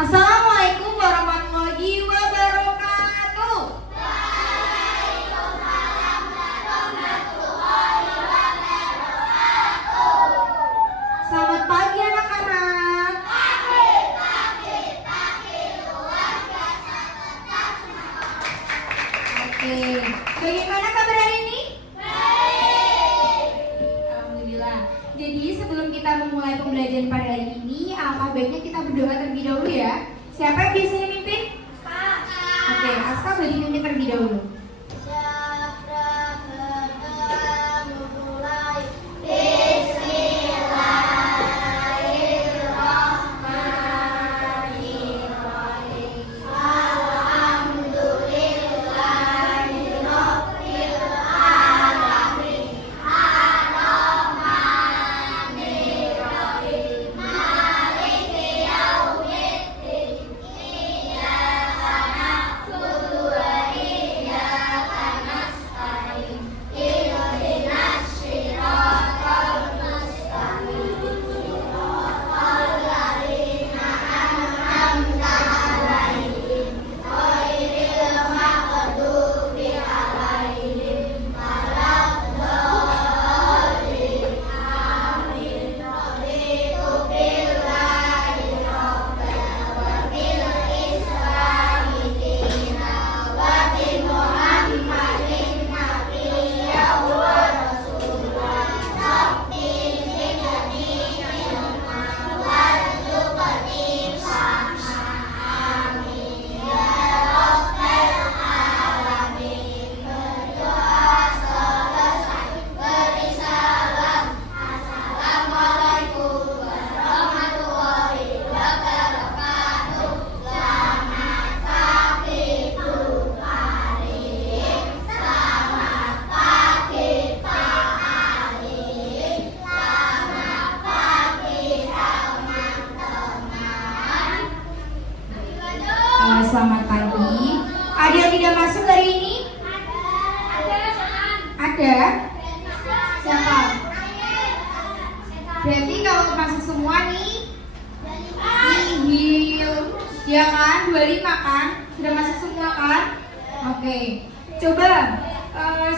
Assalamualaikum warahmatullahi wabarakatuh. Selamat pagi anak-anak. Oke, bagaimana kabar hari ini? Alhamdulillah. Jadi sebelum kita memulai pembelajaran pada hari ini, alangkah baiknya kita berdoa terlebih dahulu ya. Siapa yang biasanya mimpin? Oke, Aska bagi mimpin terlebih dahulu. Selamat pagi. Ada yang tidak masuk hari ini? Ada? Siapa? Berarti kalau masuk semua nih nihil, ya kan? 25 kan? Sudah masuk semua kan? Oke. Coba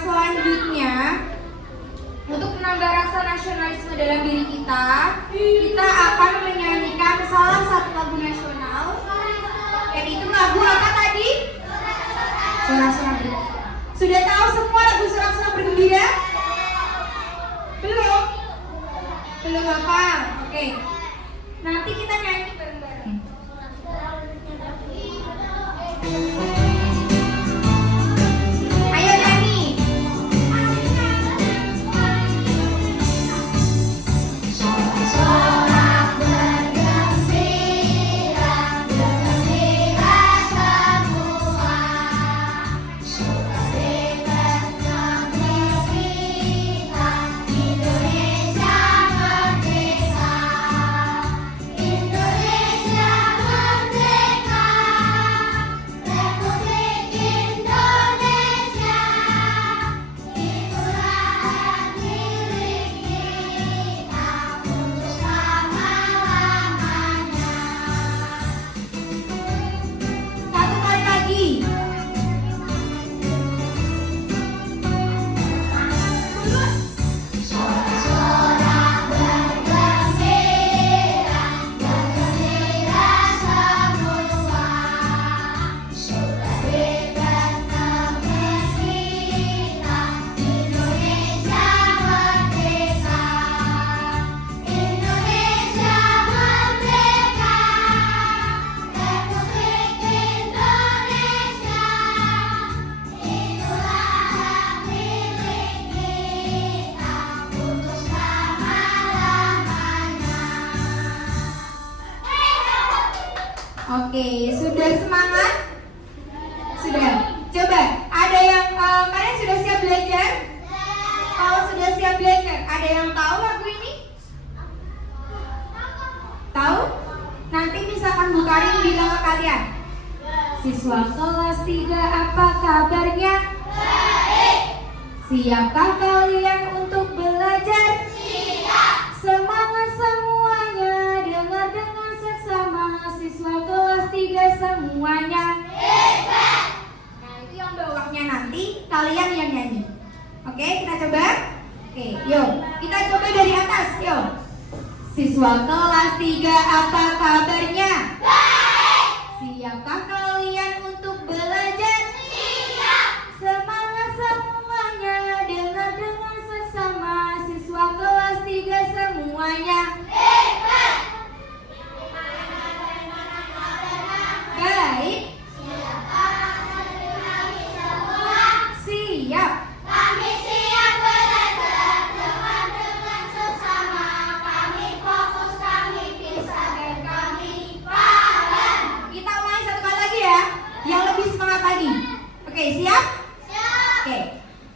selanjutnya untuk menambah rasa nasionalisme dalam diri kita akan menyanyikan salah satu lagu nasional. Dan itu lagu apa tadi? Sorak-sorak bergembira. Sudah tahu semua lagu sorak-sorak bergembira? Belum? Belum hafal? Oke. Nanti kita nyanyi bareng-bareng. Ayo nyanyi. Sorak-sorak bergembira, bergembira semua. Sudah bebas negeri kita, Indonesia merdeka. Indonesia merdeka, Republik Indonesia. Itulah hak milik kita untuk selama-lamanya. Satu kali lagi. Sorak-sorak bergembira, bergembira semua. Sudah bebas negeri kita, Indonesia merdeka. Indonesia merdeka, Republik Indonesia. Itulah hak milik kita untuk selama-lamanya. Oke, sudah semangat? Sudah. Coba, ada yang kalian sudah siap belajar? Kalau sudah siap belajar, ada yang tahu lagu ini? Tahu? Nanti misalkan Bu Karin bilang ke kalian, siswa kelas 3 apa kabarnya? Baik. Siapkah kalian untuk belajar? Siap. Semangat semuanya, dengar dengan seksama siswa kelas Kita coba dari atas, yuk. Siswa kelas 3, apa kabarnya? Baik. Siapkah kalian untuk belajar? Siap. Semangat semuanya, dengar dengan seksama. Siswa kelas 3 semuanya. Hebat. Baik. Siap. Kami siap belajar dengan sesama. Kami fokus, kami bisa, dan kami paham. Kita ulangi satu kali lagi ya, yang lebih semangat lagi. Oke, siap? Siap. Oke.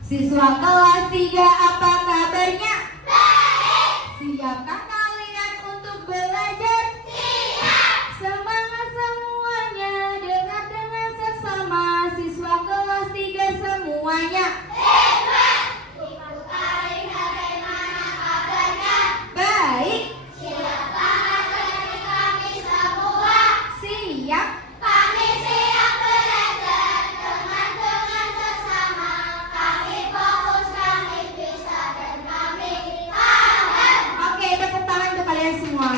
Siswa kelas 3, apa kabarnya? Baik. Siapkah kalian untuk belajar? Siap. Semangat semuanya, dengar dengan seksama. Siswa kelas 3 semuanya. Hebat. Ibu Karin, bagaimana kabarnya? Baik. Siapkah dari kami semua? Siap. Kami siap belajar dengan sesama. Kami fokus, kami bisa, dan kami paham. Oke, tepuk tangan untuk kalian semua.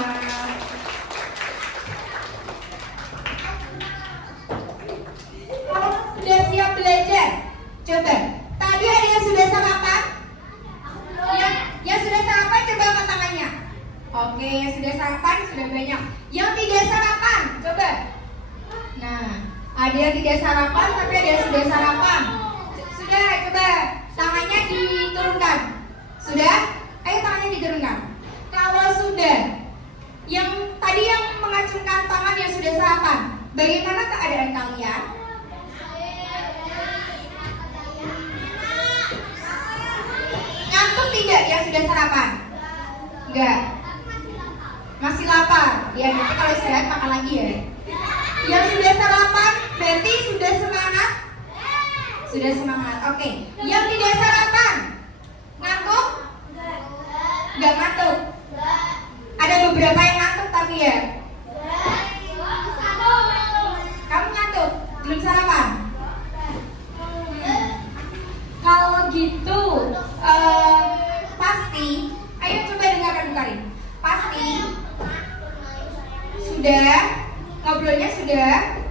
Kalau sudah siap belajar, coba. Tadi ada yang sudah sarapan? Yang sudah sarapan coba angkat tangannya. Oke, yang sudah sarapan sudah banyak. Yang tidak sarapan, coba. Nah, ada yang tidak sarapan tapi ada yang sudah sarapan. Sudah, coba tangannya diturunkan. Sudah? Ayo tangannya diturunkan. Kalau sudah, yang tadi yang mengacungkan tangan yang sudah sarapan, bagaimana keadaan kalian? Ngantuk tidak yang sudah sarapan? Enggak. Masih lapar? Ya, nanti kalau istirahat makan lagi ya. Yang sudah sarapan berarti sudah semangat? Sudah semangat, oke. Yang tidak sarapan? Ngantuk? Enggak ngantuk? Ada beberapa yang ngantuk tapi ya? Kamu ngantuk? Belum sarapan? Kalau gitu, pasti, ayo coba dengarkan Bu Karin. Pasti sudah, ngobrolnya sudah.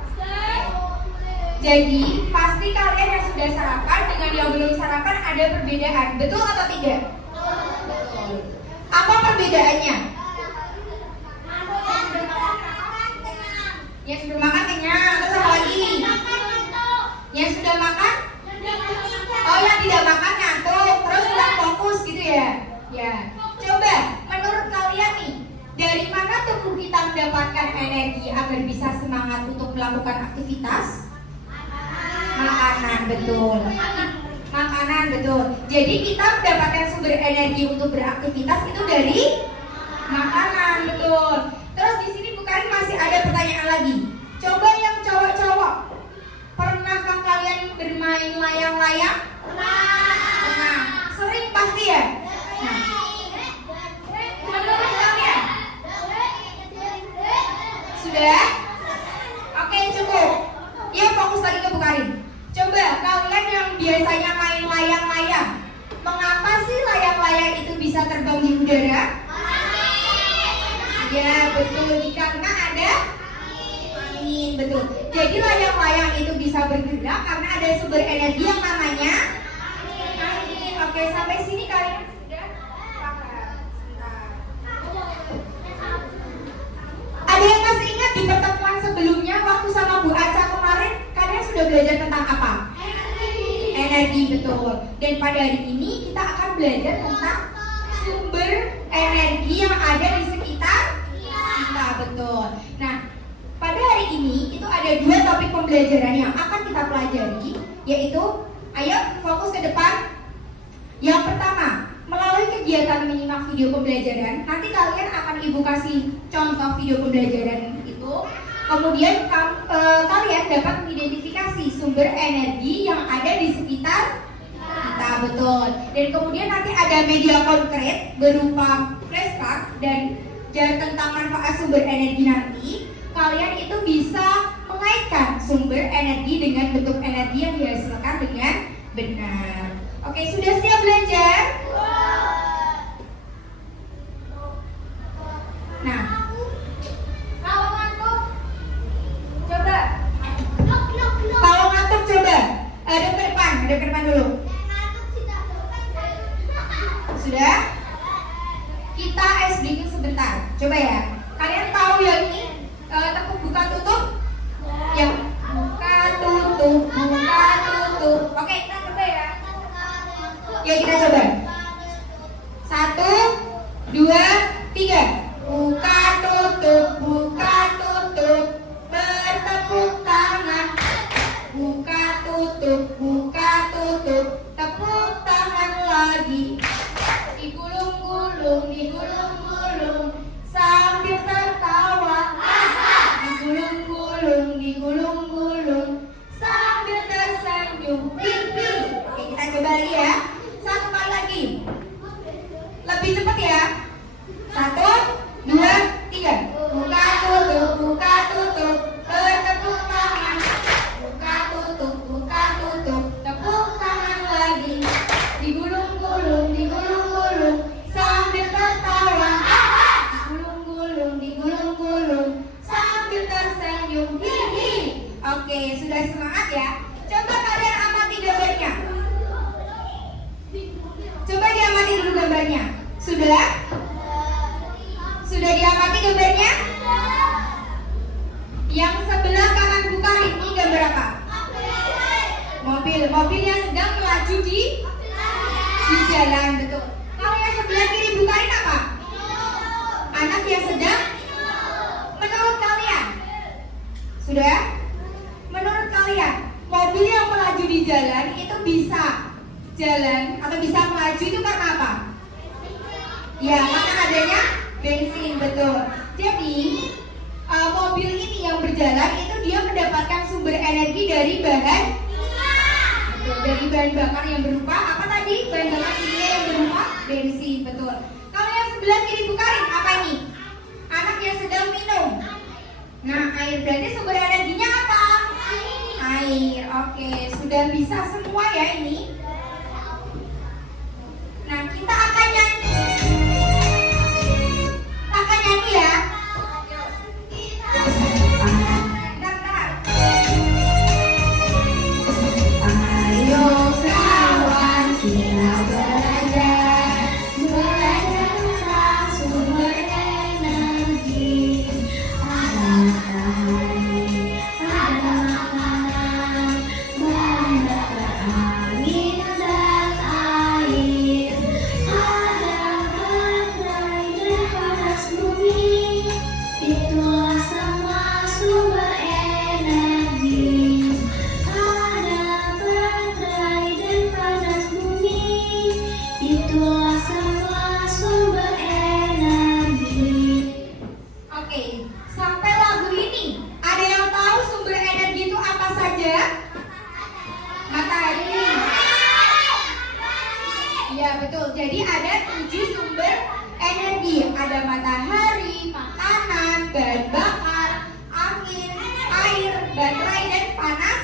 Jadi pasti kalian yang sudah sarapan dengan yang belum sarapan ada perbedaan, betul atau tidak? Betul. Apa perbedaannya? Yang sudah makan kenyang, terus apa lagi? Yang sudah makan? Oh, yang tidak makan ngantuk, terus kurang fokus gitu ya? Ya. Coba, menurut kalian nih, dari mana tubuh kita mendapatkan energi agar bisa semangat untuk melakukan aktivitas? Makanan, betul. Makanan, betul. Jadi kita mendapatkan sumber energi untuk beraktivitas itu dari makanan, betul. Terus di sini Bu Karin masih ada pertanyaan lagi. Coba yang cowok-cowok, pernahkah kalian bermain layang-layang? Pernah. Sering pasti ya? Nah, menurut kalian? Sudah? Oke, cukup. Ya, fokus lagi ke Bu Karin. Coba kalian yang biasanya main layang-layang, mengapa sih layang-layang itu bisa terbang di udara? Ya, betul. Karena ada angin, betul. Jadi layang-layang itu bisa bergerak karena ada sumber energi yang namanya angin. Oke, sampai sini kalian sudah paham. Ada yang masih ingat di pertemuan sebelumnya waktu sama Bu Aca kemarin, kalian sudah belajar tentang apa? Energi, betul. Dan pada hari ini kita akan belajar tentang sumber energi yang ada di sekitar kita, betul. Nah, pada hari ini itu ada dua topik pembelajaran yang akan kita pelajari, yaitu, ayo fokus ke depan. Yang pertama, melalui kegiatan menyimak video pembelajaran, nanti kalian akan Ibu kasih contoh video pembelajaran itu. Kemudian kalian dapat mengidentifikasi sumber energi yang ada di sekitar kita, betul. Dan kemudian nanti ada media konkret berupa flashcard dan tentang manfaat sumber energi nanti. Kalian itu bisa mengaitkan sumber energi dengan bentuk energi yang dihasilkan dengan benar. Oke, sudah siap belajar? sebentar. Coba ya. Kalian tahu ya ini tepuk buka tutup? Ya, buka tutup, buka tutup. Oke, kita coba ya. Ya, kita coba. 1, 2, 3. Buka tutup, buka tutup. Bertepuk tangan. Buka tutup, buka tutup. Tepuk tangan lagi. Digulung-gulung, digulung-gulung sambil tertawa. Digulung-gulung, digulung-gulung sambil tersenyum. Pipi. Oke, kita coba lagi ya. 1 kali lagi. Lebih cepat ya. 1, 2, 3. Buka tutup, buka tutup. Bertepuk tangan. Buka tutup, buka tutup. Tepuk tangan lagi. Digulung-gulung, digulung-gulung sambil tertawa. Digulung-gulung, digulung-gulung sambil tersenyum. Hihi. Oke, sudah semangat ya. Coba kalian amati gambarnya. Coba diamati dulu gambarnya. Sudah? Sudah diamati gambarnya? Yang sebelah kanan buka ini gambar apa? Mobil. Mobil yang sedang melaju di jalan, betul. Kalau yang sebelah kiri bukain apa? Anak yang sedang. Menurut kalian? Sudah? Menurut kalian, mobil yang melaju di jalan itu bisa jalan atau bisa melaju itu karena apa? Ya, karena adanya bensin, betul. Jadi mobil ini yang berjalan itu dia mendapatkan sumber energi dari bahan, betul, dari bahan bakar yang berupa apa tadi? Bahan bakar kimia yang berupa bensin, betul. Kalau yang sebelah kiri bukain apa ini? Anak yang sedang minum. Nah, air, berarti sumber energinya apa? Air. Oke, sudah bisa semua ya ini. Nah, kita akan nyanyi. Kita akan nyanyi ya. Bentar. Ayo kawan, kita belajar tentang sumber energi. Ada matahari, ada makanan, bahan bakar angin dan air. Ada baterai dan panas bumi. Itulah semua sumber energi. Ada baterai dan panas bumi. Itulah semua sumber energi. Oke, sampai lagu ini ada yang tahu sumber energi itu apa saja? Matahari. Ya, betul. Jadi ada 7 sumber energi. Ada matahari, makanan, bahan bakar, angin, air, baterai, dan panas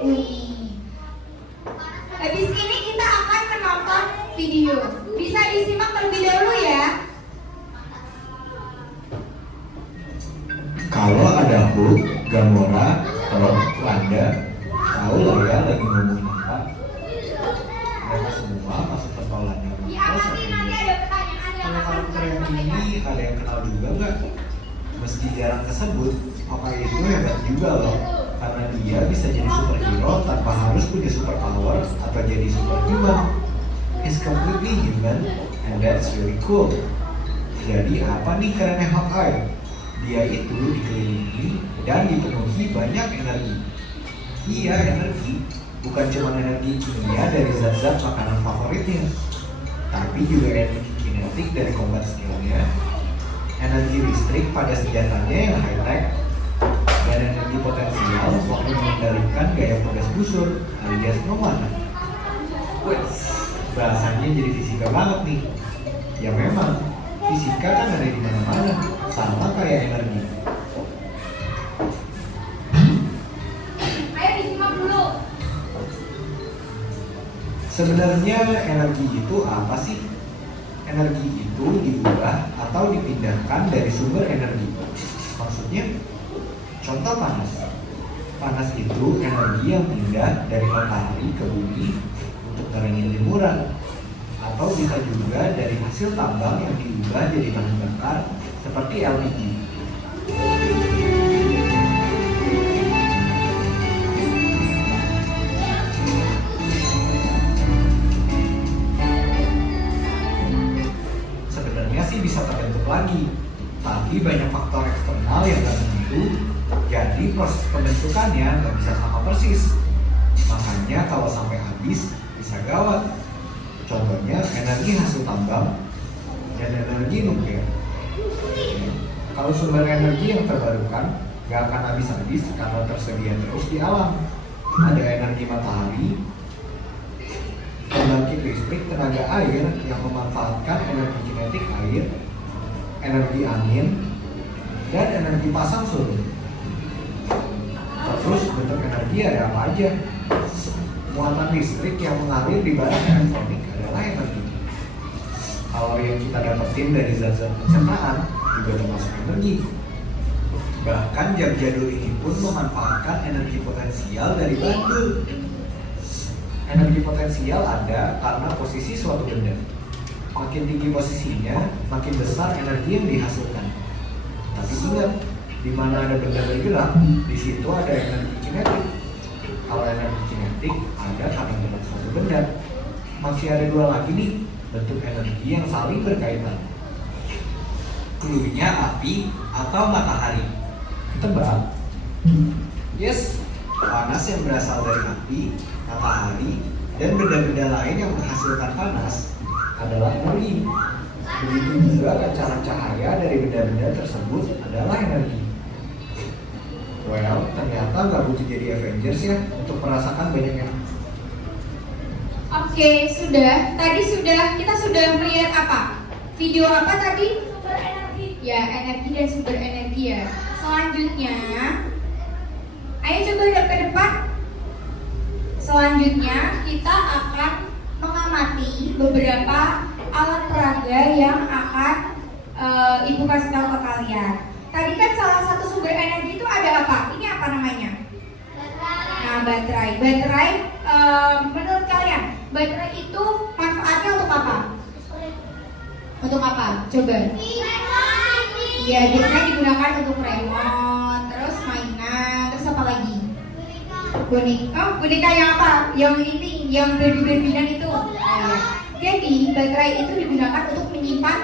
bumi. Habis ini kita akan menonton video. Bisa disimak terlebih dahulu ya. Kalau ada Hulk, Gamora, Thor, Wanda, tahu lah ya lagi ngomongin apa. Mereka semua masuk pergaulannya Di atas ini nanti ada pertanyaan yang Kalau akan karakter yang disampaikan. ini ada yang kenal juga nggak? Meski jarang kesebut, Hawkeye itu hebat juga loh. Karena dia bisa jadi superhero tanpa harus punya superpower atau jadi superhuman. He's completely human and that's really cool. Jadi apa nih kerennya Hawkeye? Dia itu dikelilingi dan dipenuhi banyak energi. Iya, energi. Bukan cuma energi kimia dari zat-zat makanan favoritnya, tapi juga energi kinetik dari combat skillnya, energi listrik pada senjatanya yang high-tech, dan energi potensial waktu mengendalikan gaya pegas busur alias nomada. Wes, bahasanya jadi fisika banget nih. Ya memang, fisika kan ada di mana-mana, sama kayak energi. Ayo disimak dulu. Sebenarnya energi itu apa sih? Energi itu diubah atau dipindahkan dari sumber energi. Maksudnya, contoh panas. Panas itu energi yang pindah dari matahari ke bumi untuk ngerengin liburan. Atau bisa juga dari hasil tambang yang diubah jadi bahan bakar seperti LPG. Sebenarnya sih bisa terbentuk lagi, tapi banyak faktor eksternal yang nggak menentu, jadi proses pembentukannya nggak bisa sama persis. Makanya kalau sampai habis bisa gawat. Contohnya energi hasil tambang dan energi nuklir. Kalau sumber energi yang terbarukan nggak akan habis-habis karena tersedia terus di alam. Ada energi matahari, pembangkit listrik tenaga air yang memanfaatkan energi kinetik air, energi angin, dan energi pasang surut. Terus bentuk energi ada apa aja? Muatan listrik yang mengalir di barang elektronik adalah energi. Kalau yang kita dapetin dari zat-zat pencernaan juga termasuk energi. Bahkan jam jadul ini pun memanfaatkan energi potensial dari batu. Energi potensial ada karena posisi suatu benda. Makin tinggi posisinya, makin besar energi yang dihasilkan. Tapi ingat, di mana ada benda bergerak, di situ ada energi kinetik. Kalau energi kinetik ada karena gerak suatu benda. Masih ada dua lagi nih bentuk energi yang saling berkaitan. Cluenya api atau matahari. Tebak? Yes, panas yang berasal dari api, matahari, dan benda-benda lain yang menghasilkan panas adalah energi. Begitu juga pancaran cahaya dari benda-benda tersebut adalah energi. Well, ternyata nggak butuh jadi Avengers ya untuk merasakan banyaknya. Oke, sudah. Kita sudah melihat apa? Video apa tadi? Sumber energi. Ya, energi dan sumber energi ya. Selanjutnya, ayo coba hadap ke depan. Selanjutnya, kita akan mengamati beberapa alat peraga yang akan Ibu kasih tahu ke kalian. Tadi kan salah satu sumber energi itu ada apa? Ini apa namanya? Nah, baterai. Baterai, menurut kalian, baterai itu manfaatnya untuk apa? Untuk apa? Coba. Ya, biasanya digunakan untuk remote, terus mainan, terus apa lagi? Boneka yang apa? Yang ini, yang berbi-berbinan itu. Jadi, baterai itu digunakan untuk menyimpan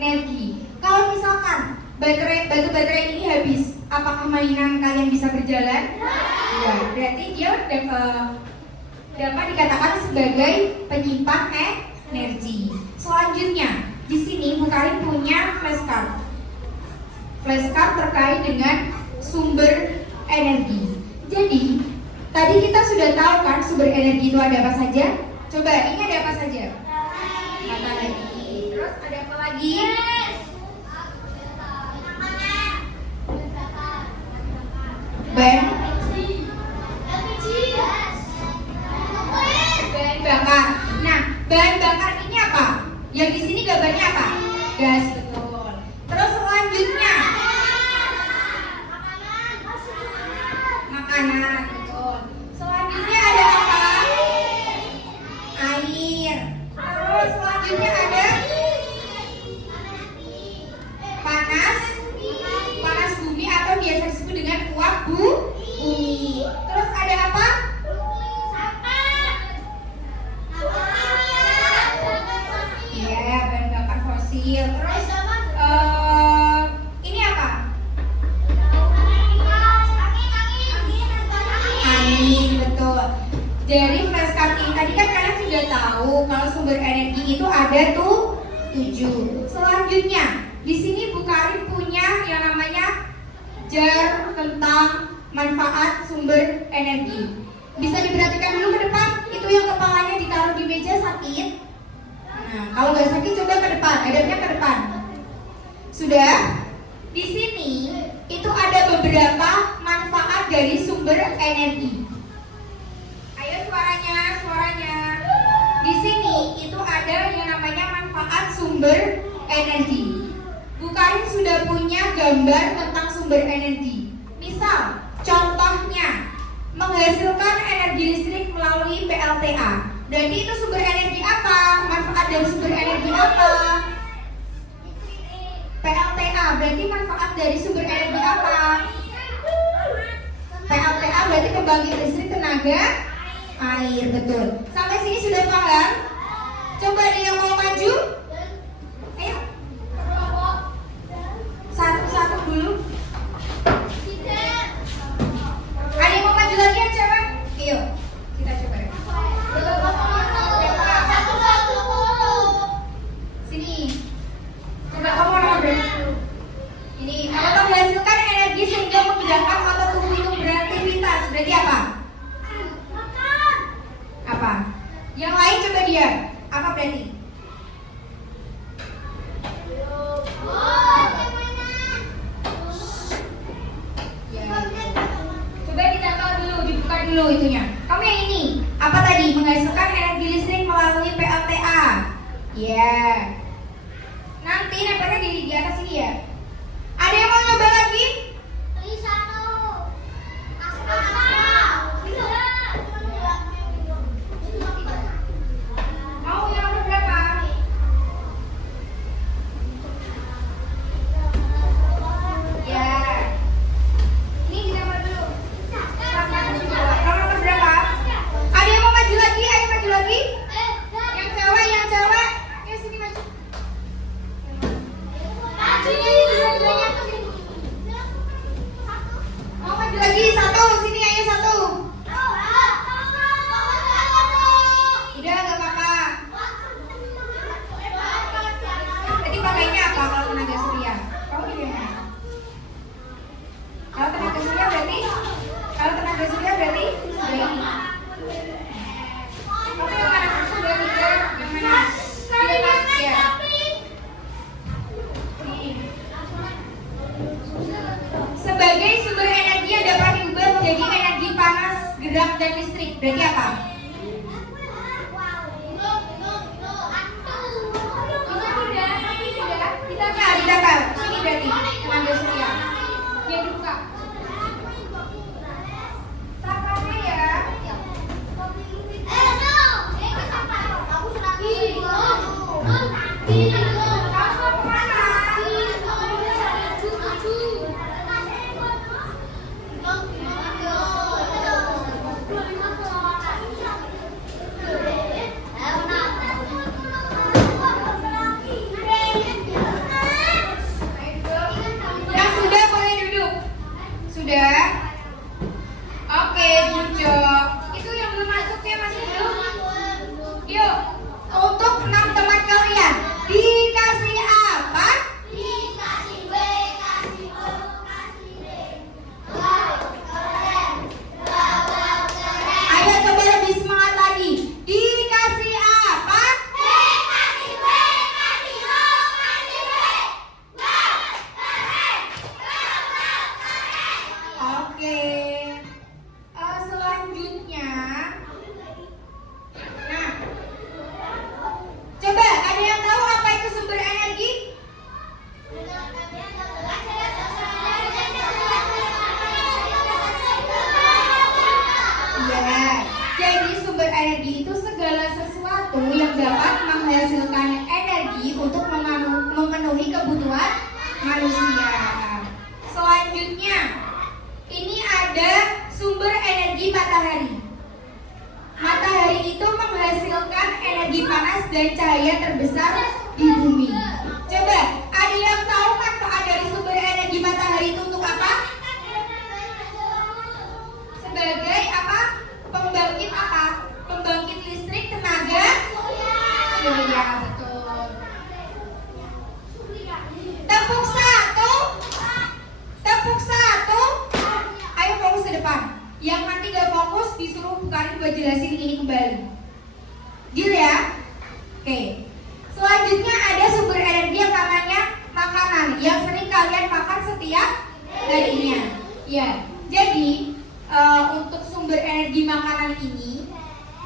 energi. Kalau misalkan batu baterai ini habis, apakah mainan kalian bisa berjalan? Ya, berarti dia dapat dikatakan sebagai penyimpan energi. Selanjutnya, di sini Bu Karin punya flashcard. Flashcard terkait dengan sumber energi. Jadi, tadi kita sudah tahu kan sumber energi itu ada apa saja? Coba, ini ada apa saja? Matahari. Terus ada apa lagi? Bahan bakar. Nah, bahan bakar ini apa? Yang di sini gambarnya apa? Gas, betul. Terus selanjutnya makanan, betul. Selanjutnya ada apa? Air. Terus selanjutnya ada panas bumi atau biasa disebut dengan uap bumi. Terus ada apa? Iya, bahan bakar fosil. Terus ini apa? Angin, betul. Dari flashcard ini tadi kan kalian sudah tahu kalau sumber energi itu ada tuh 7. Selanjutnya, di sini Bu Karin punya yang namanya jar tentang manfaat sumber energi. Bisa diperhatikan dulu ke depan. Itu yang kepalanya ditaruh di meja sakit. Nah, kalau nggak sakit coba ke depan, hadapnya ke depan. Sudah? Di sini itu ada beberapa manfaat dari sumber energi. Ayo suaranya. Di sini itu ada yang namanya manfaat sumber energi. Bu Karin sudah punya gambar tentang sumber energi. Misal, contohnya menghasilkan energi listrik melalui PLTA. Berarti itu sumber energi apa? Manfaat dari sumber energi apa? PLTA berarti manfaat dari sumber energi apa? PLTA berarti pembangkit listrik tenaga air, betul. Sampai sini sudah paham? Coba ada yang mau maju? Ayo. Satu-satu dulu. Ada yang mau maju lagi yang cewek? Ayo, kita coba. Sini. Coba kamu nomor berapa? Ini, kalau menghasilkan energi sehingga menggerakkan otot tubuh untuk beraktivitas. Berarti apa? Apa? Yang lain coba dia. Apa berarti? Ya. Coba ditangkal dulu, dibuka dulu itunya. Kamu yang ini. Apa tadi? Menghasilkan energi listrik melalui PLTA. Ya. Nanti nempelnya di atas ini ya. Ada yang mau nyoba lagi? Mau yang nomor berapa? Ya. Ini ditambah dulu. Kalau nomor berapa? Ada yang mau maju lagi? Ayo maju lagi. Yang cewek, Yuk sini maju. Mau maju lagi? Satu, sini ayo satu. Udah gak apa-apa. Jadi pakainya apa kalau tenaga surya? Kamu di mana? Kalau tenaga surya berarti sudah ini. Kamu yang mana? Sudah tiga, yang mana? Di atas ya. Sebagai sumber energi yang dapat diubah menjadi energi panas, gerak, dan listrik. Berarti apa? Ditambah. Sini berarti tenaga surya. Yang dibuka. Sakarnya ya. Kamu kemana? Yang sudah boleh duduk. Sudah? Oke, good job. Itu yang belum masuk ya masih belum? Yuk, untuk 6 teman kalian dikasih apa? Dikasih B, kasih O, kasih D. Keren. Ayo coba lebih semangat lagi. Dikasih apa? B, kasih B, kasih O, kasih D. Oke. Selanjutnya. Nah. Coba ada yang tahu apa itu sumber energi? Ya. Jadi sumber energi itu segala sesuatu yang dapat menghasilkan energi untuk memenuhi kebutuhan manusia. Selanjutnya, ini ada sumber energi matahari. Matahari itu menghasilkan energi panas dan cahaya terbesar di bumi. Coba, ada yang tahu manfaat dari sumber energi matahari itu untuk apa? Sebagai apa? Pembangkit apa? Pembangkit listrik tenaga surya, betul. Tepuk satu. Ayo fokus ke depan. Yang nanti gak fokus disuruh bukarin buat jelasin ini kembali. Deal ya? Oke. Selanjutnya ada sumber energi yang namanya makanan, yang sering kalian makan setiap harinya. Ya. Jadi untuk sumber energi makanan ini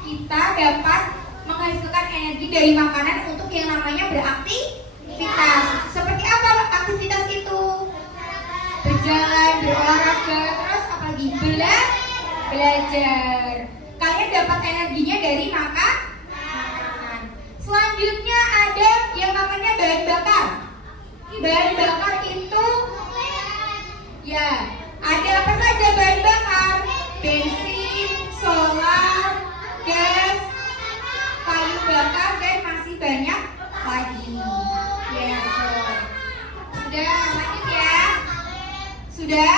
kita dapat menghasilkan energi dari makanan untuk yang namanya beraktivitas. Seperti apa aktivitas itu? Berjalan, berolahraga, terus apa lagi? Belajar. Kalian dapat energinya dari makanan. Selanjutnya ada yang namanya bahan bakar. Bahan bakar itu Ya, ada apa saja bahan bakar? Bensin, solar, gas, kayu bakar, dan masih banyak lagi. Ya, betul. Sudah, lanjut ya. Sudah?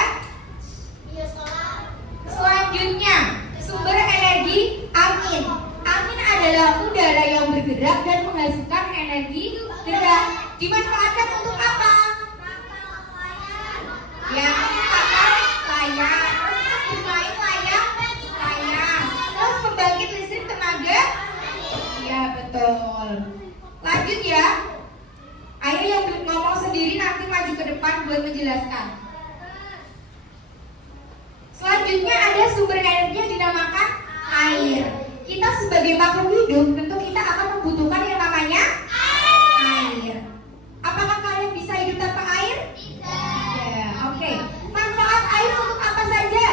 Selanjutnya, sumber energi angin. Angin adalah udara yang bergerak dan menghasilkan energi gerak. Dimanfaatkan untuk apa? Ya, pakai layar, bermain layar, terus pembangkit listrik tenaga. Ya, betul. Lanjut ya. Ayo yang ngomong sendiri nanti maju ke depan buat menjelaskan. Selanjutnya ada sumber energi yang dinamakan air. Kita sebagai makhluk hidup tentu kita akan membutuhkan yang namanya air. Apakah kalian bisa hidup tanpa air? Ya, oke. Manfaat air untuk apa saja?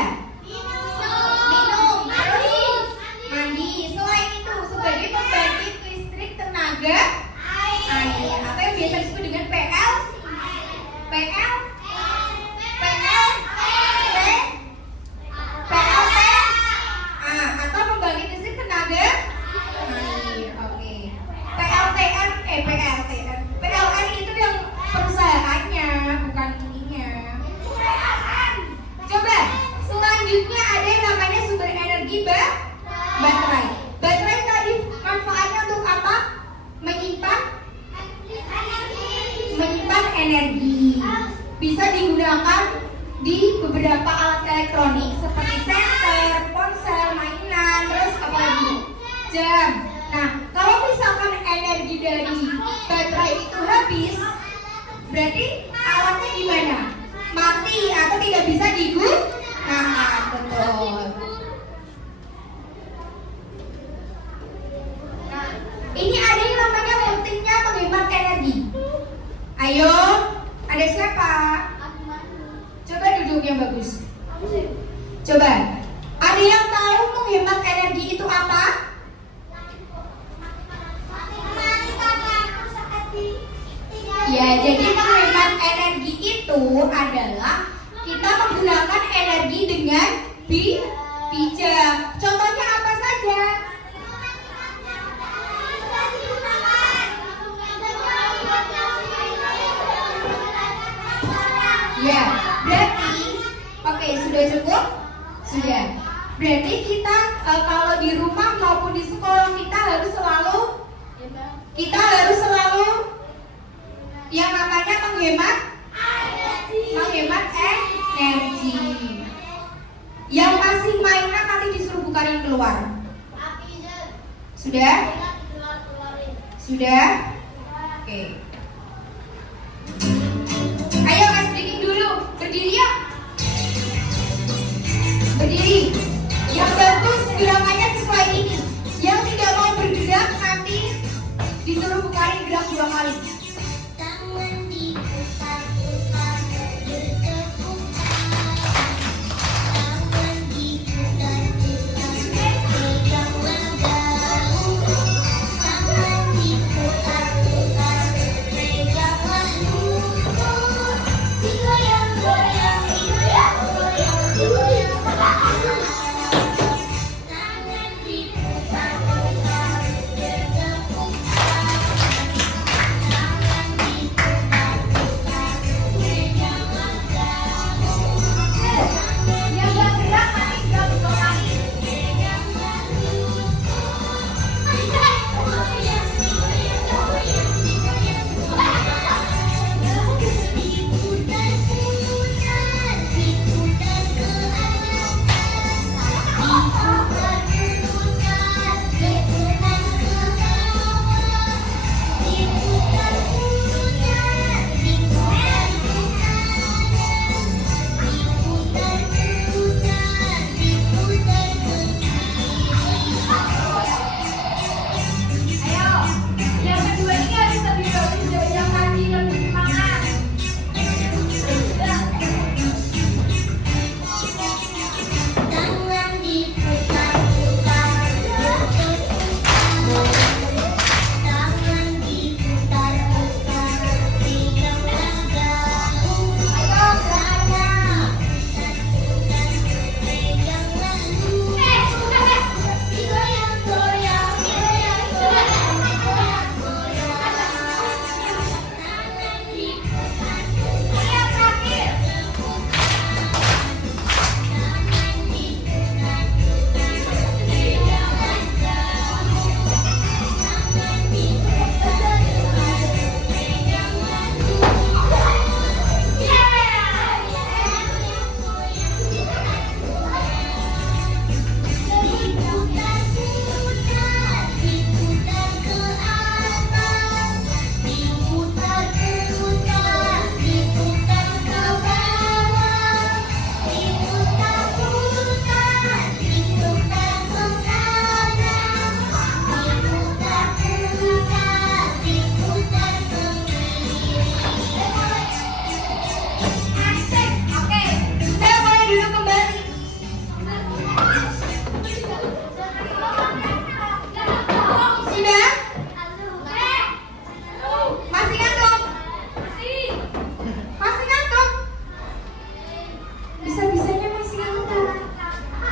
Minum, mandi. Selain itu sebagai pembangkit listrik tenaga air. Atau yang biasa disebut dengan PL. Atau pembangkit listrik tenaga air. Oke. PLN itu yang perusahaannya, bukan ininya. Coba, selanjutnya ada yang namanya sumber energi baterai. Baterai tadi manfaatnya untuk apa? Menyimpan energi. Bisa digunakan di beberapa alat elektronik seperti senter, ponsel, mainan, terus apa lagi? Jam. Nah, kalau misalkan energi dari baterai itu habis, berarti alatnya gimana? Mati atau tidak bisa digunakan. Betul. Nah, ini ada yang namanya pentingnya menghemat energi. Ayo, ada siapa? Coba duduk yang bagus. Coba, ada yang tahu menghemat energi itu apa? Ya, jadi menghemat energi itu adalah kita menggunakan energi dengan bijak. Contohnya apa saja? Ya, berarti oke, sudah cukup? Sudah. Berarti kita kalau di rumah maupun di sekolah kita harus selalu yang namanya menghemat energi. Yang masih mainan nanti disuruh bukain keluar. Sudah? Sudah? Oke. Ayo Mas breaking dulu. Berdiri yuk. Berdiri. Yang bagus gerakannya sesuai ini. Yang tidak mau bergerak nanti disuruh bukain gerak 2 kali.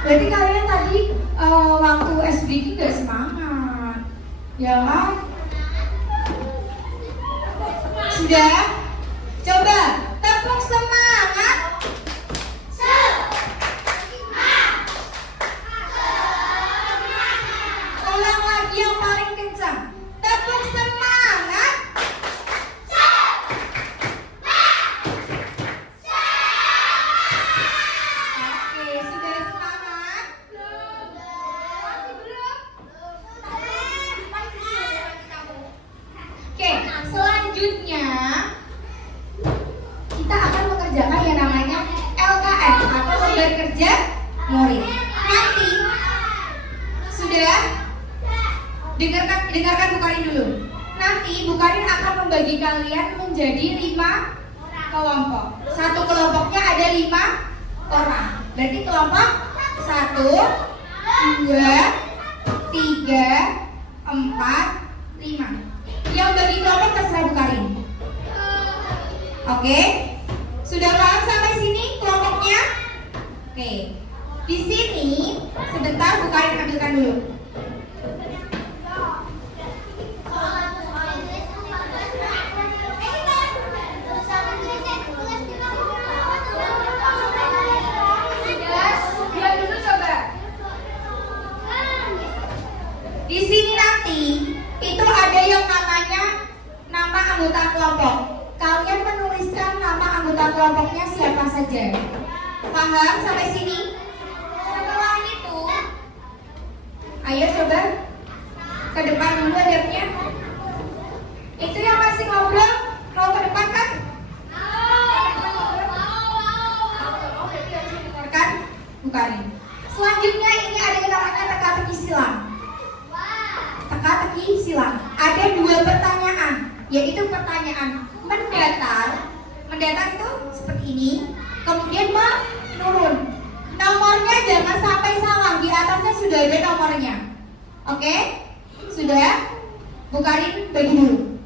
Berarti kalian tadi waktu SBK gak semangat, ya kan? Sudah? Coba tepuk semangat. Ulang lagi yang paling kencang. Tepuk semangat. Oke, sudah semangat? Masih belum? Oke, selanjutnya kita akan mengerjakan yang namanya LKM atau lembar kerja murid. Nanti sudah dengarkan Bu Karin dulu. Nanti Bu Karin akan membagi kalian menjadi 5 kelompok. Satu kelompoknya ada 5 orang. Berarti kelompok 1, 2, 3, 4, 5. Yang bagi kelompok terserah Bu Karin. Oke? Sudah paham sampai sini kelompoknya? Oke. Di sini sebentar Bu Karin ambilkan dulu. Lihat dulu coba. Di sini nanti itu ada yang namanya nama anggota kelompok. Kalian menuliskan nama anggota kelompoknya siapa saja. Paham sampai sini? Setelah itu, ayo coba ke depan dulu adabnya. Itu yang masih ngobrol, mau ke depan kan? Dengarkan, bukan. Selanjutnya ini ada yang namanya teka-teki silang. Teka-teki silang. Ada 2 pertanyaan, yaitu pertanyaan mendatar. Mendatar itu seperti ini, kemudian menurun. Nomornya jangan sampai salah, di atasnya sudah ada nomornya. Oke? Sudah? Bu Karin bagi dulu.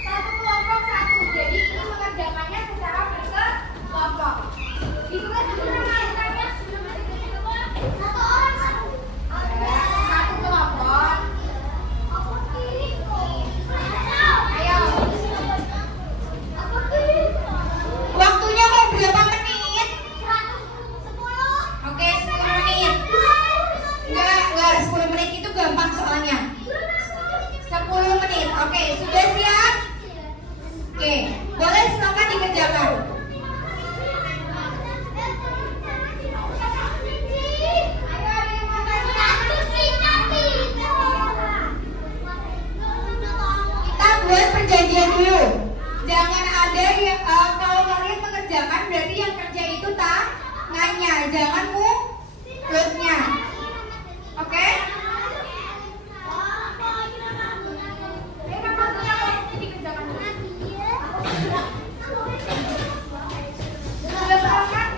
Satu kelompok 1, jadi ini mengerjakannya secara berkelompok. Itulah namanya. Satu kelompok. Ayo. Waktunya mau berapa menit? 10. Oke, 10 menit. Enggak 10 menit itu gampang soalnya. 10 menit. Oke, sudah siap? Oke, boleh silakan dikerjakan. Kita buat perjanjian dulu. Jangan ada yang kalau kalian mengerjakan berarti yang kerja itu tangannya, jangan mulutnya. Oke? Sudah paham kan?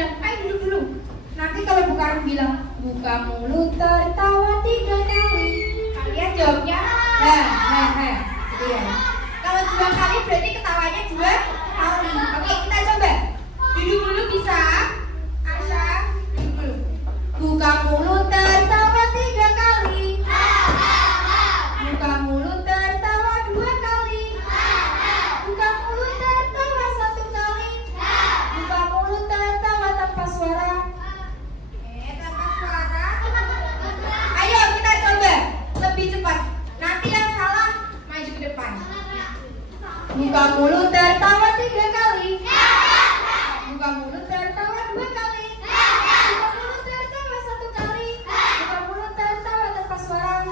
bilang, ayo duduk dulu. Nanti kalau Bu Karin bilang, buka mulut tertawa 3 kali, kalian jawabnya he. Gitu ya. Kalau 2 kali berarti ketawanya 2 kali. Oke, kita coba. Duduk dulu bisa. Asya, duduk dulu. Buka mulut tertawa 3 kali. Buka mulut tertawa 2 kali. Buka mulut tertawa 1 kali. Buka mulut tertawa tanpa suara. Tanpa suara. Ayo kita coba lebih cepat. Nanti yang salah maju ke depan. Buka mulut tertawa 3 kali. Buka mulut tertawa 2 kali. Buka mulut tertawa 1 kali. Buka mulut tertawa tanpa suara.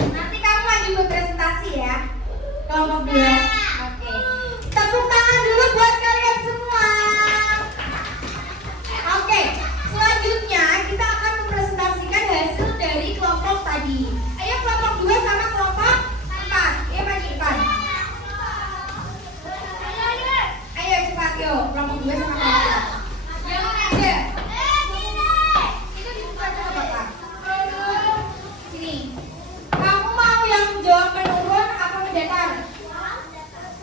Nanti kamu maju buat presentasi ya. Kelompok 2. Oke. Tepuk tangan dulu buat kalian semua. Oke. Selanjutnya kita akan mempresentasikan hasil dari kelompok tadi. Ayo kelompok 2 sama kelompok 4. Ayo maju depan. Ayo cepat yuk. Kelompok 2 sama kelompok 4. Yang mana aja? Itu dibuka aja ke Bapak. Sini. Kamu mau yang jawab menurun apa mendatar?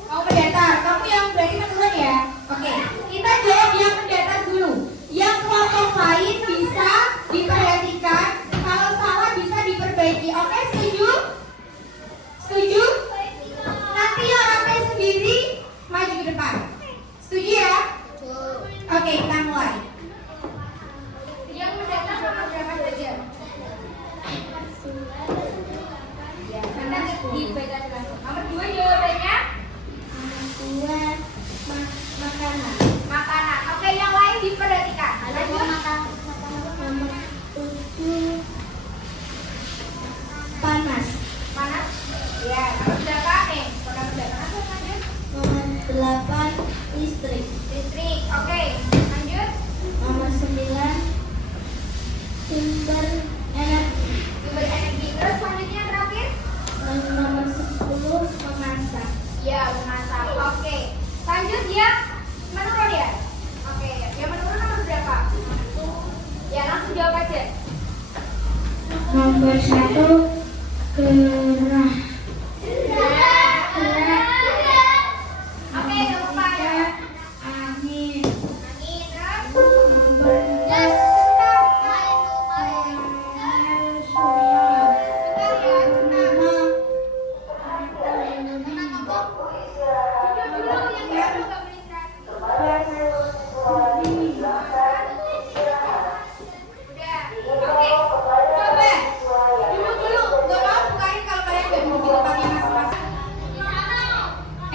Mau mendatar. Kamu yang berarti menurun ya? Oke. Kita jawab yang mendatar dulu. Yang kelompok lain bisa diperhatikan. Kalau salah bisa diperbaiki. Oke, setuju? Setuju? Nanti yang ramai sendiri maju ke depan. Setuju ya? Oke, kita mulai. Yang mendatar nomor berapa saja? Ya, Anda dibaca langsung. Nomor 2 jawabannya? Makanan. Makanan. Oke, yang lain diperhatikan. Lanjut. Nomor 7 panas. Panas? Ya, nomor berapa? Nomor berapa? Lanjut. Nomor 8 listrik. Listrik. Oke, lanjut. Nomor 9 sumber energi. Sumber energi. Terus selanjutnya yang terakhir? Nomor 10 memasak. Ya, memasak. Oke. Lanjut ya. Menurun ya? Oke, yang menurun nomor berapa? Ya, langsung jawab aja. Nomor 1 gerah. Oke, nomor 4. Angin. Angin. Terus? Nomor 6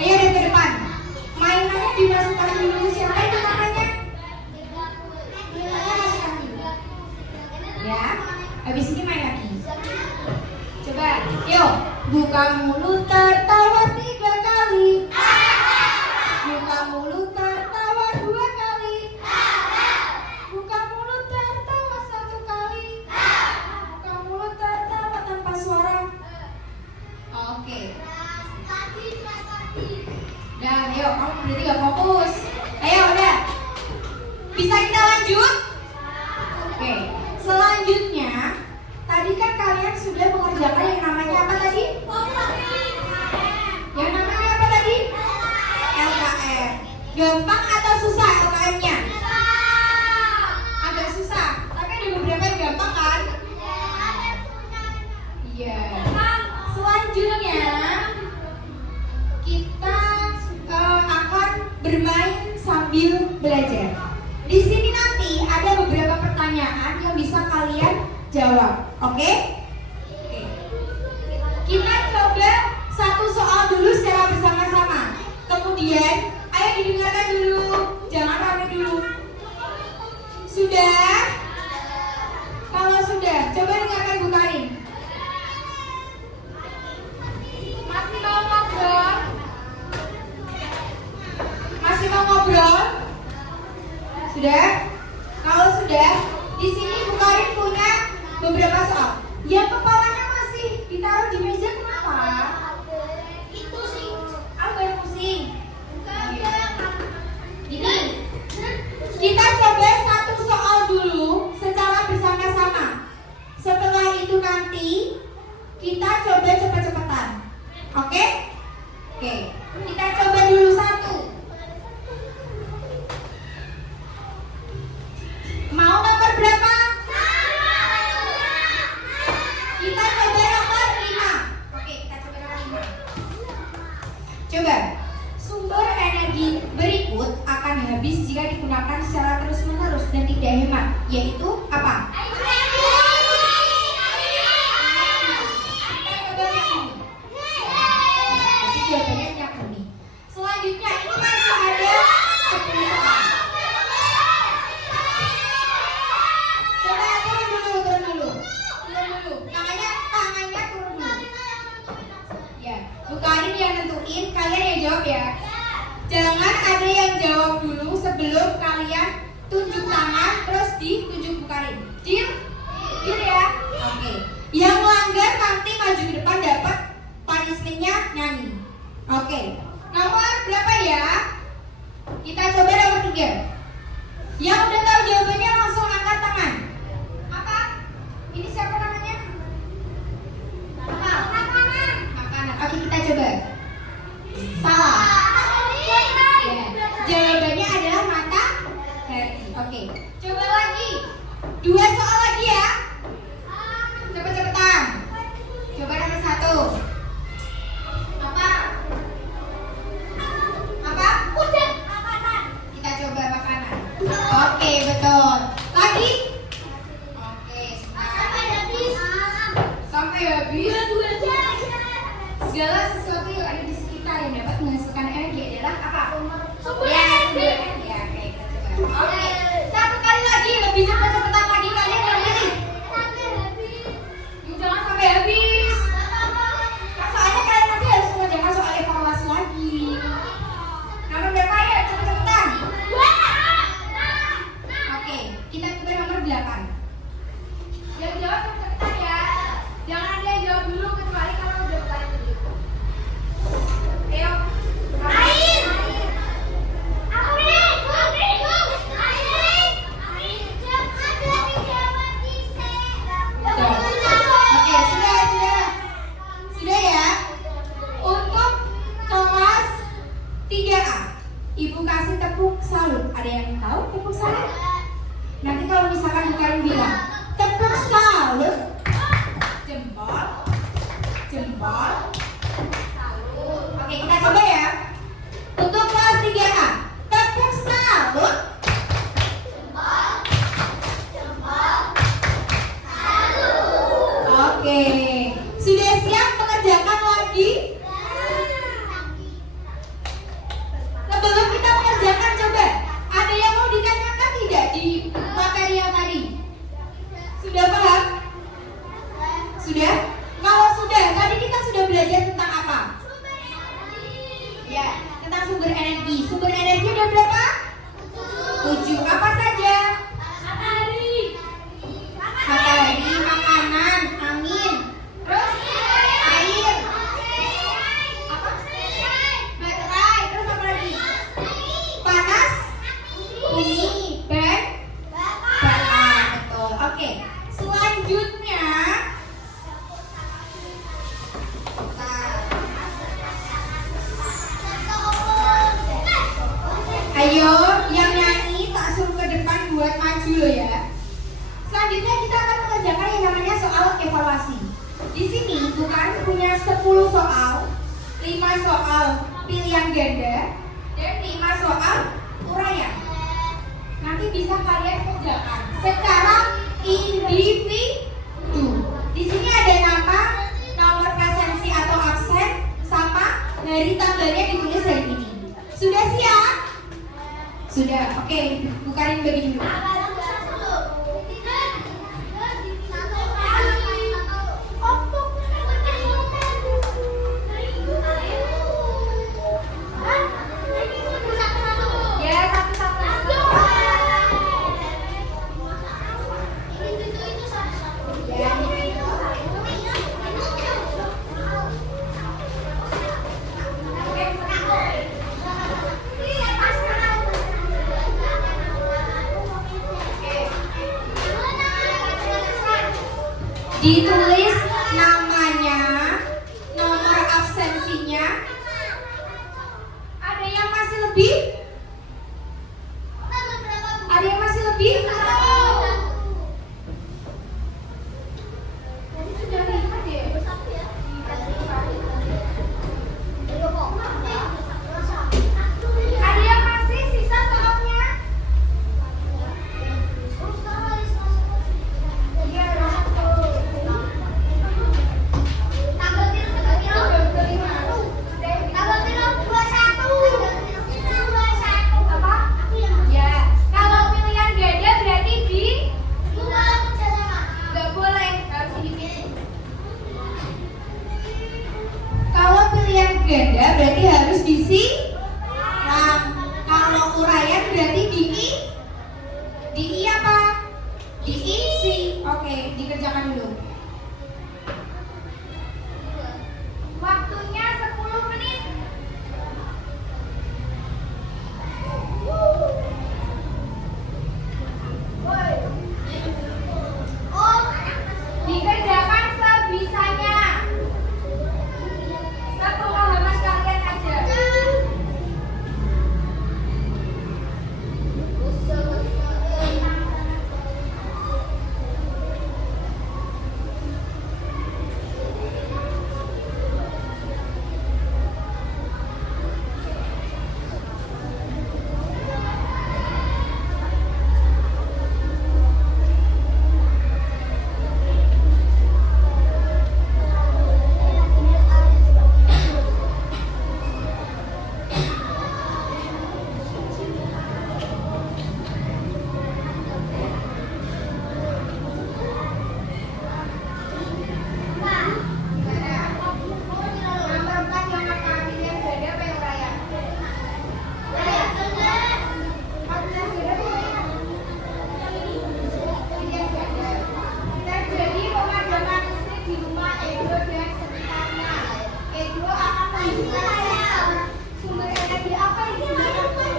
Ayo deh ke depan. Mainannya dimasukkan dulu. Siapa itu namanya? Masukkan dulu. Ya, habis ini main lagi. Coba, yuk. Buka mulut tertawa 3 kali. Buka mulut tertawa 2 kali. Buka mulut tertawa 1 kali. Buka mulut tertawa tanpa suara. Oke. Dan yuk, kamu berarti gak fokus. Ayo udah. Bisa kita lanjut? Oke. Selanjutnya, tadi kan kalian sudah mengerjakan yang namanya apa tadi? Yang namanya apa tadi? LKM. Gampang atau susah LKM-nya? Agak susah. Tapi ada beberapa yang gampang kan? Iya. Selanjutnya kita akan bermain sambil belajar. Di sini nanti ada beberapa pertanyaan yang bisa kalian jawab. Oke? Kita coba satu soal dulu secara bersama-sama. Kemudian, ayo didengarkan dulu. Jangan rame dulu. Sudah? Kalau sudah, coba dengarkan Bu Karin. Masih mau ngobrol? Masih mau ngobrol? Sudah? Kalau sudah, di sini Bu Karin punya beberapa soal. Yang kepalanya masih ditaruh di meja kenapa? Itu sih. Apa yang pusing? Ini pesan. Oke? Oke. Kita coba dulu satu. Mau nomor berapa? Kita coba nomor 5. Oke, kita coba nomor 5. Coba. Sumber energi berikut akan habis jika digunakan secara terus-menerus dan tidak hemat, yaitu apa? Kita coba yang ini. Jadi jawabannya yang ini. Selanjutnya ini masih ada 10 soal. Coba turun dulu. Tangannya turun dulu. Ya, bukain yang nentuin, kalian yang jawab ya. Jangan ada yang jawab dulu sebelum kalian tunjuk tangan terus ditunjuk bukain. Deal? Deal ya? Oke. Yang melanggar nanti maju ke depan dapat punishment-nya nyanyi. Oke. Nomor berapa ya? Kita coba nomor 3. Yang udah tahu jawabannya langsung angkat tangan. Apa? Ini siapa namanya? Makanan. Oke, kita coba. Salah. Ya, jawabannya adalah matahari. Oke. Coba lagi. 2 soal lagi ya. Cepet-cepetan. Coba nomor 1. Apa? Udah. Kita coba makanan. Oke, betul. Lagi? Oke, sampai habis. Segala sesuatu yang ada di sekitar yang dapat menghasilkan energi adalah apa? Ya, sumber energi. Ya, oke, kita coba. Oke, satu kali lagi, lebih cepat-cepatan lagi kalian berdiri. Jangan sampai habis. Nah, soalnya kalian nanti harus mengerjakan soal evaluasi lagi. Nomor berapa ya? Cepet-cepetan. Oke, kita coba nomor 8. Yang jawab cepet-cepetan ya. Jangan ada yang jawab dulu kecuali kalau udah bukain dulu. Ayo. Air. Oke, sudah ya. Untuk kelas 3A, Ibu kasih tepuk salut. Ada yang tahu tepuk salut? Nanti kalau misalkan bukan bilang tepuk salut, jempol, salut. Oke, kita coba ya. Untuk kelas 3A, tepuk salut, oke. Sudah siap mengerjakan lagi? Sebelum kita mengerjakan, coba ada yang mau ditanyakan tidak di materi yang tadi? Sudah paham? Sudah? Kalau sudah, tadi kita sudah belajar tentang apa? Ya, tentang sumber energi. Sumber energi ada berapa? 7. Apa saja? Matahari, makanan, angin, terus air, apa? Baterai, terus apa lagi? Panas, bumi, dan bakar. Betul. Oke. Selanjutnya, ayo yang nyanyi tak suruh ke depan buat maju loh ya. Selanjutnya kita akan mengerjakan yang namanya soal evaluasi. Di sini bukan punya 10 soal, 5 soal pilihan ganda, dan 5 soal uraian. Nanti bisa kalian kerjakan secara individu. Di sini ada nama, nomor presensi atau absen, sama hari tanggalnya ditulis hari ini. Sudah siap? Sudah. Oke, bukain bagi dulu. Ya, satu-satu. Ya. ganda berarti harus disilang. Kalau uraian berarti di apa? Diisi. Oke, dikerjakan dulu. Waktunya 10 menit. Dikerjakan sebisanya. Sepemahaman kalian aja. Terjadi pemadaman listrik di rumah Edo dan sekitarnya. Edo akan menggunakan sumber energi apa yang digunakan?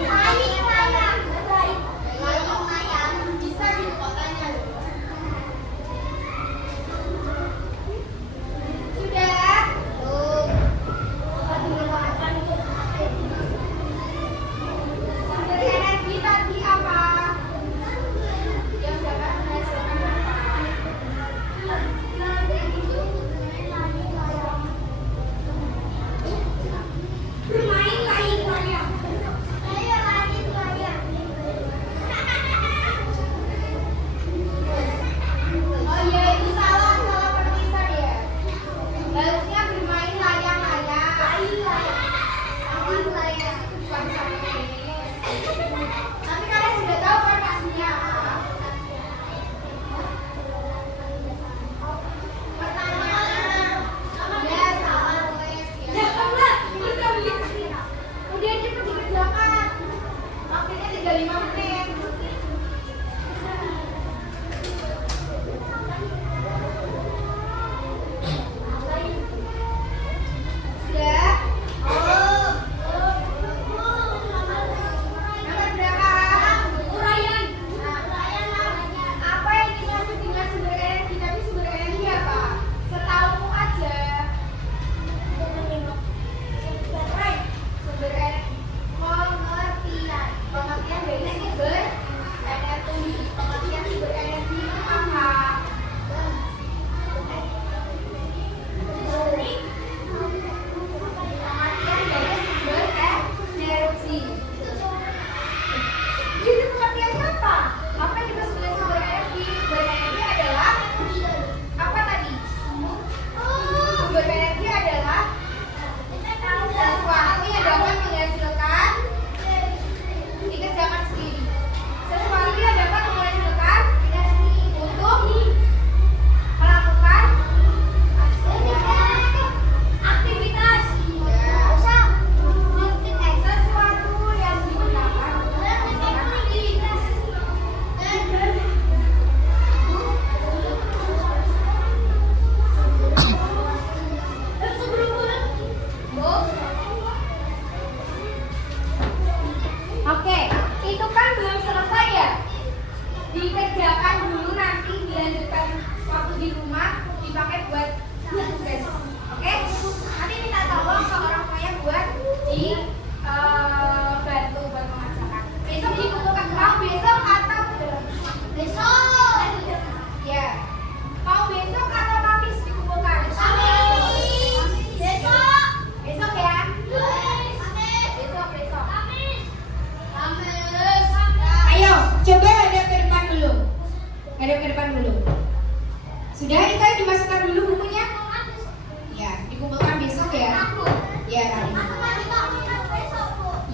Layang. Bisa di kotanya. Sudah? Sumber energi tadi apa? Yang dapat menghasilkan apa? Bermain layang-layang. Oh iya, itu salah penulisan ya. Harusnya bermain layang-layang. Layang-layang itu bukan sampai. Tapi kalian sudah tahu kan maksudnya apa? Pertanyaan. Ya, salah tulis ya. Ya, enggak. Udah cepet dikerjakan. Waktunya tinggal 5 menit. Sudah? Nomor berapa? Uraian. Apa yang dimaksud dengan sumber energi? Tapi sumber energi apa? Setahumu aja. Right. Sumber energi. Pengertian dari sumber energi. Pengertian sumber energi itu apa? Pengertian dari sumber energi. Itu pengertiannya apa? Apa yang dimaksud dengan sumber energi? Sumber energi adalah apa tadi? Sumber energi adalah sesuatu yang dapat menghasilkan. Dikerjakan sendiri. Sesuatu yang dapat menghasilkan untuk melakukan aktivitas. Sesuatu yang digunakan untuk melakukan aktivitas. Oke, itu kan belum selesai ya? Dikerjakan dulu, nanti dilanjutkan waktu di rumah dipakai buat tugas. Oke? Nanti minta tolong ke orang tuanya buat bantu buat mengerjakan. Besok dikumpulkan. Mau besok atau besok? Ya. Mau besok atau Kamis dikumpulkan? Kamis. Besok. Besok ya. Besok. Ayo, coba hadap ke depan dulu. Hadap ke depan dulu. Sudah, itu dimasukkan dulu bukunya. Ya, dikumpulkan besok ya. Ya, Rani.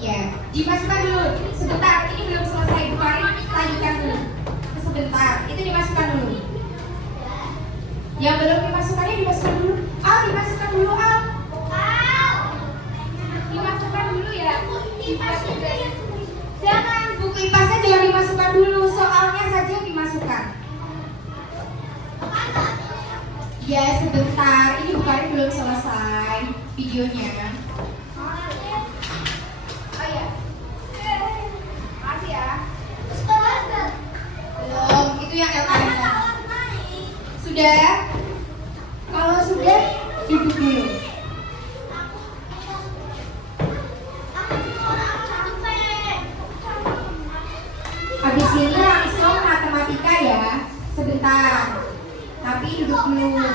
Ya, dimasukkan dulu. Sebentar, ini belum selesai. Bu Karin, lanjutkan dulu. Sebentar, itu dimasukkan dulu. Yang belum dimasukkannya dimasukkan dulu. Al, dimasukkan dulu Al. videonya. Oh iya. Makasih ya. Belum, itu yang LKM. Sudah? Kalau sudah, duduk dulu. Habis ini langsung matematika ya, sebentar. Tapi duduk dulu.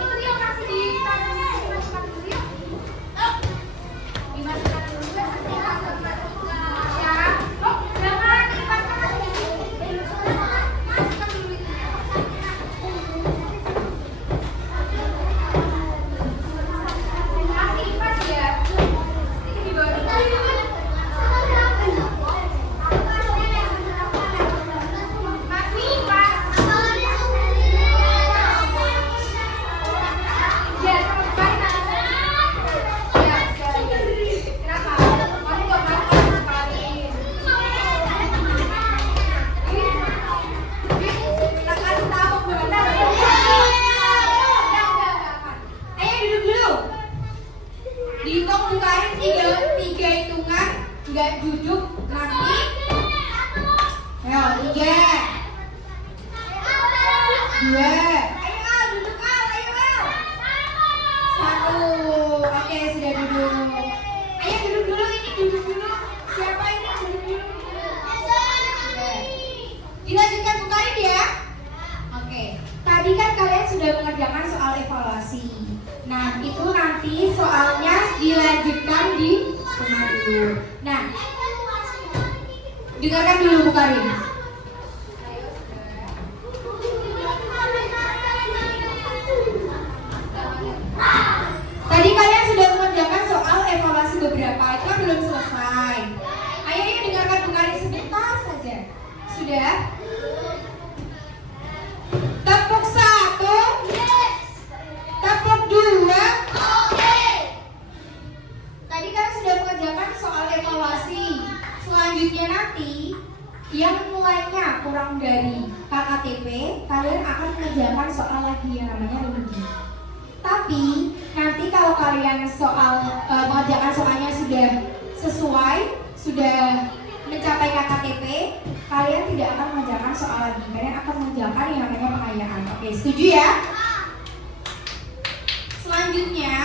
Itu dia masih dimasukkan dulu ya. Dimasukkan dulu ya. Ya. Oh, jangan dimasukkan dulu. Masukkan dulu itu. Masih pas ya. Ini di bawah dulu. Dihitung bukain tiga hitungan, nggak duduk nanti. Ayo, 3, 2, ayo Al, duduk Al, ayo Al. 1, oke sudah duduk. Ayo duduk dulu, ini duduk dulu. Siapa ini duduk dulu? Sudah. Dilanjutkan bukain ya. Oke, tadi kan kalian sudah mengerjakan soal evaluasi. Nah, itu nanti soalnya dilanjutkan di rumah dulu. Nah, dengarkan dulu Bu Karin. Tadi kalian sudah mengerjakan soal evaluasi beberapa, itu kan belum selesai. Ayo dengarkan Bu Karin sebentar saja. Sudah? Tepuk 1. Tepuk 2. Tadi kan sudah mengerjakan soal evaluasi. Selanjutnya nanti yang nilainya kurang dari KKTP, kalian akan mengerjakan soal lagi yang namanya remedi. Tapi nanti kalau kalian mengerjakan soalnya sudah sesuai, sudah mencapai KKTP, kalian tidak akan mengerjakan soal lagi. Kalian akan mengerjakan yang namanya pengayaan. Oke, setuju ya? Selanjutnya,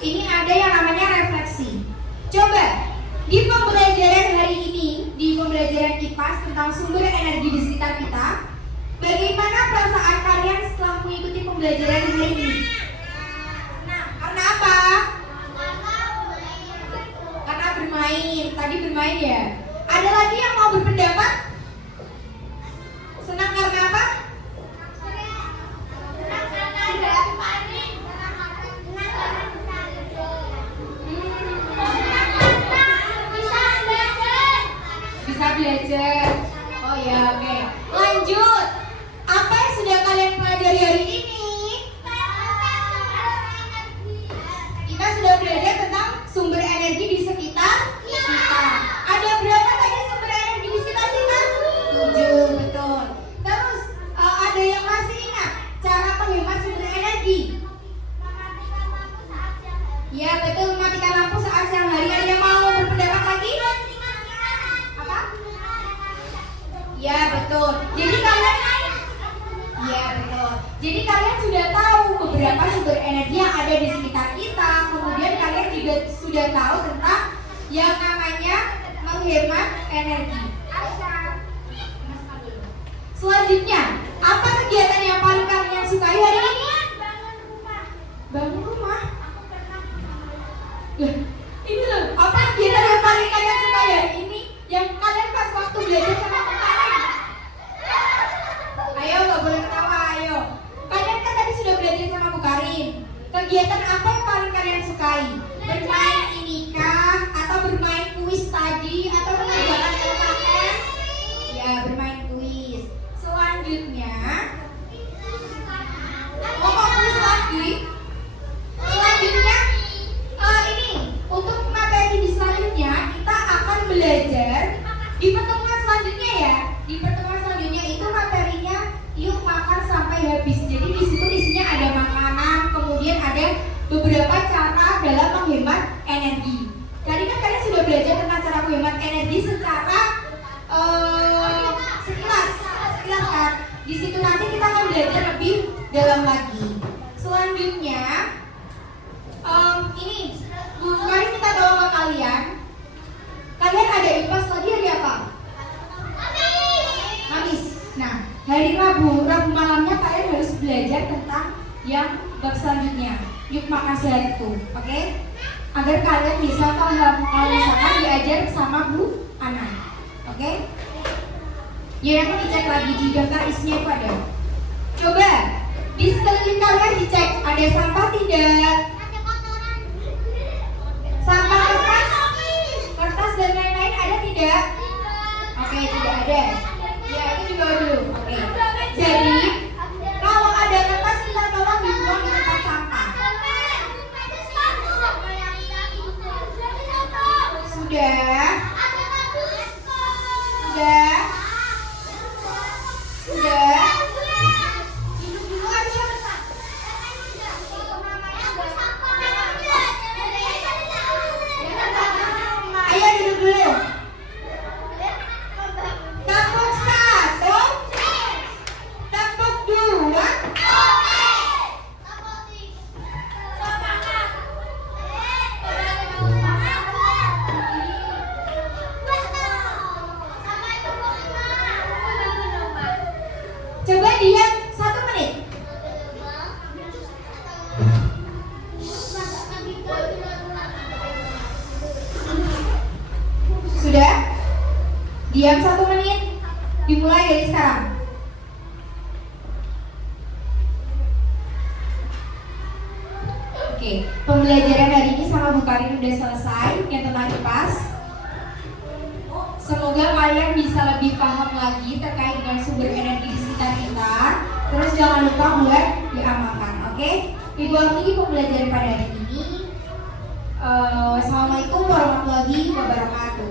ini ada yang namanya refleksi. Coba di pembelajaran hari ini, di pembelajaran IPAS tentang sumber energi di sekitar kita, bagaimana perasaan kalian setelah mengikuti pembelajaran hari ini? Nah, karena apa? Karena bermain. Tadi bermain ya. Ada lagi yang mau berpendapat? Senang karena apa? Bisa belajar. Oh ya, oke. Lanjut. Apa yang sudah kalian pelajari hari ini? Kita sudah belajar tentang sumber energi di sekitar kita. Ada berapa tadi sumber energi di sekitar kita? 7, betul. Terus ada yang masih ingat cara menghemat sumber energi? Ya betul, matikan lampu saat siang hari. Ada yang mau berpendapat lagi? Apa? Ya betul. Jadi kalian Jadi kalian sudah tahu beberapa sumber energi yang ada di sekitar kita. Kemudian kalian juga sudah tahu tentang yang namanya menghemat energi. Selanjutnya, apa kegiatan yang paling kalian sukai hari ini? Bangun rumah. Ini loh, apa kegiatan yang paling kalian sukai hari ini? Yang kalian pas waktu belajar sama kemarin? Ayo, gak boleh ketawa, ayo. Kalian kan tadi sudah belajar sama Bu Karin. Kegiatan apa yang paling kalian sukai? Bermain ini kah? Atau bermain kuis tadi? Atau mengerjakan LKM? Ya, bermain kuis. Selanjutnya, beberapa cara dalam menghemat energi. Tadi kan kalian sudah belajar tentang cara menghemat energi secara sekilas kan. Di situ nanti kita akan belajar lebih dalam lagi. Selanjutnya, ini kali kita bawa ke kalian. Kalian ada IPAS lagi hari apa? Kamis. Nah, hari Rabu malamnya kalian harus belajar tentang yang bab selanjutnya. Yuk makasih itu, oke? Agar kalian bisa paham kalau misalkan diajar sama Bu Ana, oke? Ya, aku dicek lagi di daftar isinya itu ada. Coba di sekeliling kalian dicek ada sampah tidak? Sampah kertas dan lain-lain ada tidak? Oke, tidak ada. Ya, itu dibawa dulu. Oke. Jadi kalau ada kertas kita tolong dibuang di tempat sampah. Sudah? Sudah? Sudah? Duduk dulu aja. Ayo duduk dulu. Tepuk satu. Tepuk dua. Coba diam 1 menit. Sudah? Diam 1 menit. Dimulai dari sekarang. Oke, pembelajaran hari ini sama Bu Karin udah selesai yang tentang IPAS. Semoga kalian bisa lebih paham lagi terkait dengan sumber energi di sekitar kita. Terus jangan lupa buat diamalkan, oke? Ibu lagi pembelajaran pada hari ini. Assalamualaikum warahmatullahi wabarakatuh.